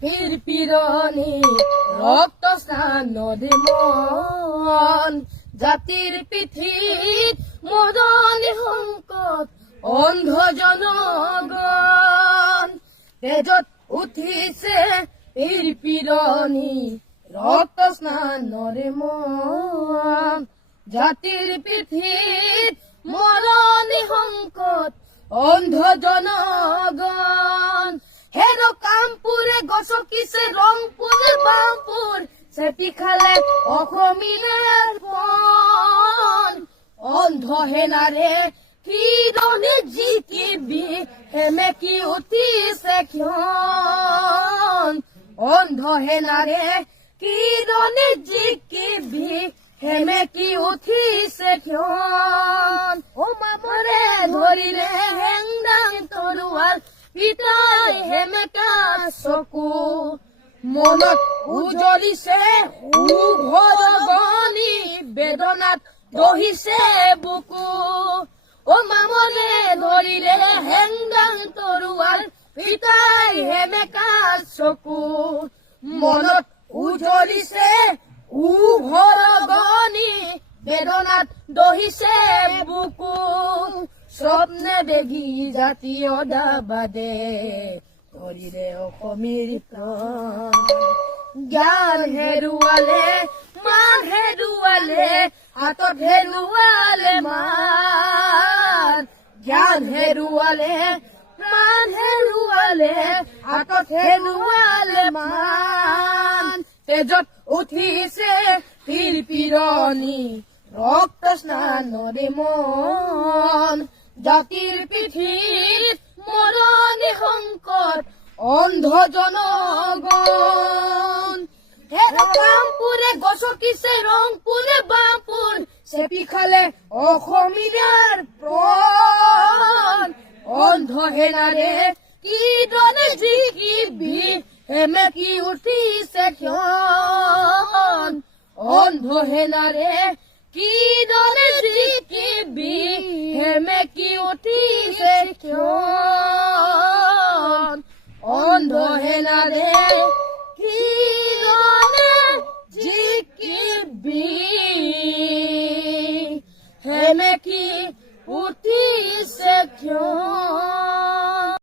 পীড়নি রক্ত স্নান নদী মন জাতির পিঠিত মদন সংকট অন্ধ জনগণ তেজত উঠিছে পীড়নি রক্ত স্নান নদী মন জাতির পিঠিত মরণী সংকট অন্ধ জনগণ হেন কামপুরে গছকিছে রংপুরে বামপুর চেপি খালে অসমীয়াৰ পণ অন্ধ হেনাৰে কিৰণে জিকিবি হেমেকি উঠিছে ক্ষণ অন্ধ হেনাৰে কিৰণে জিকিবি হেমেকি উঠিছে ক্ষণ ও মামৰে ধৰিলে হেংদাং তৰোৱাল পিতাই হেমেকা চকু মনত উজলিছে উভৰগনি বেদনাত দহিছে বুকু ও মামৰে ধৰিলে হেংদাং তৰোৱাল পিতাই হেমেকা চকু মনত উজলিছে উভৰগনি বেদনাত দহিছে বুকু স্বপ্নে বেগী জাতীয় দাবাদে ধৰিলে অসমীৰ প্ৰাণ জ্ঞান হেৰুৱালে মান হেৰুৱালে হাতত হেৰুৱালে মান জ্ঞান হেৰুৱালে মান হেৰুৱালে হাতত হেৰুৱালে মান তেজত উঠিছে পীড়নি রক্ত স্নান নদী মন জাতির পিঠিত মরণী সংকট অন্ধ জনগণ হেন কামপুরে গছকিছে রংপুরে বামপুর চেপি খালে অসমীয়াৰ প্ৰাণ অন্ধ হেনাৰে কিৰণে জিকিবি হেমেকি উঠিছে ক্ষণ অন্ধ হেনাৰে কিৰণে জিকিবি হেমেকি উঠিছে ক্ষণ অন্ধ হেনাৰে